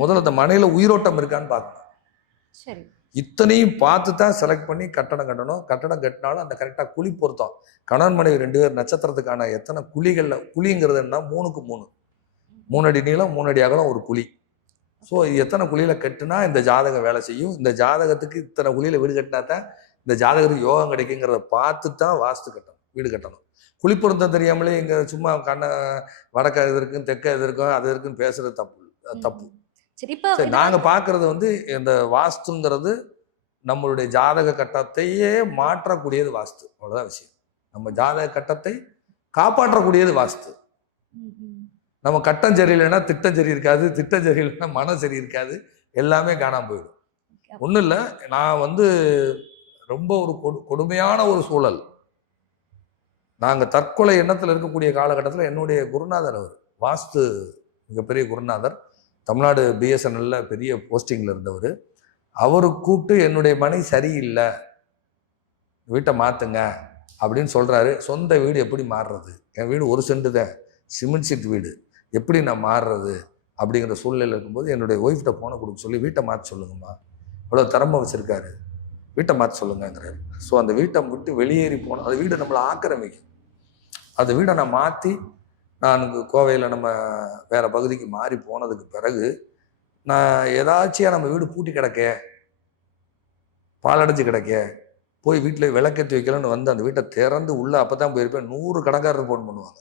முதல்ல அந்த மனையில் உயிரோட்டம் இருக்கான்னு பார்க்கணும். சரி. இத்தனையும் பார்த்து தான் செலக்ட் பண்ணி கட்டடம் கட்டணும். கட்டடம் கட்டினாலும் அந்த கரெக்டாக குழி பொருத்தம். கணவன் மனைவி ரெண்டு பேர் நட்சத்திரத்துக்கான எத்தனை குழிகளில் குழிங்கிறது என்ன மூணுக்கு மூணு. மூணு அடி நீளம் மூணு அடி அகலம் ஒரு குழி. ஸோ எத்தனை குழியில் கட்டுனா இந்த ஜாதகம் வேலை செய்யும். இந்த ஜாதகத்துக்கு இத்தனை குழியில் வீடு கட்டினா தான் இந்த ஜாதகத்துக்கு யோகம் கிடைக்குங்கிறத பார்த்து தான் வாஸ்து கட்டணும் வீடு கட்டணும். குழி பொருத்தம் தெரியாமலே இங்கே சும்மா கண்ண வடக்க இது இருக்கும் தெற்க இது இருக்கும் அது இருக்குன்னு பேசுறது தப்பு தப்பு. சரி இப்போ நாங்க பார்க்கறது வந்து இந்த வாஸ்துங்கிறது நம்மளுடைய ஜாதக கட்டத்தையே மாற்றக்கூடியது வாஸ்து. அவ்வளவுதான் விஷயம். நம்ம ஜாதக கட்டத்தை காப்பாற்றக்கூடியது வாஸ்து. நம்ம கட்டம் சரியில்லைன்னா திட்டம் சரி இருக்காது திட்டம் சரியில்லைன்னா மனம் சரி இருக்காது எல்லாமே காணாம போயிடும். ஒன்றும் இல்லை நான் வந்து ரொம்ப ஒரு கொடு கொடுமையான ஒரு சூழல். நாங்கள் தற்கொலை எண்ணத்தில் இருக்கக்கூடிய காலகட்டத்தில் என்னுடைய குருநாதர் அவர் வாஸ்து மிகப்பெரிய குருநாதர். தமிழ்நாடு பிஎஸ்என்எல்ல பெரிய போஸ்டிங்கில் இருந்தவர். அவரு கூப்பிட்டு என்னுடைய மனை சரியில்லை. வீட்டை மாற்றுங்க அப்படின்னு சொல்கிறாரு சொந்த வீடு எப்படி மாறுறது? என் வீடு ஒரு சென்ட் தான். சிமெண்ட் சீட் வீடு. எப்படி நான் மாறுறது? அப்படிங்கிற சூழ்நிலையில் இருக்கும்போது என்னுடைய ஒய்ஃப்கிட்ட ஃபோனை கொடுக்க சொல்லி வீட்டை மாற்ற சொல்லுங்கம்மா. இவ்வளோ திறமை வச்சுருக்காரு. வீட்டை மாற்ற சொல்லுங்கிறாரு ஸோ அந்த வீட்டை விட்டு வெளியேறி போனோம் அந்த வீடை நம்மளை ஆக்கிரமிக்கும். அந்த வீடை நான் மாற்றி நான் கோவையில் நம்ம வேறு பகுதிக்கு மாறி போனதுக்கு பிறகு நான் ஏதாச்சியா நம்ம வீடு பூட்டி கிடக்க பாலடைஞ்சு கிடக்க போய் வீட்டில் விளக்கேற்றி வைக்கலன்னு வந்து அந்த வீட்டை திறந்து உள்ளே அப்போ தான் போயிருப்பேன். நூறு கணக்காரர் ஃபோன் பண்ணுவாங்க.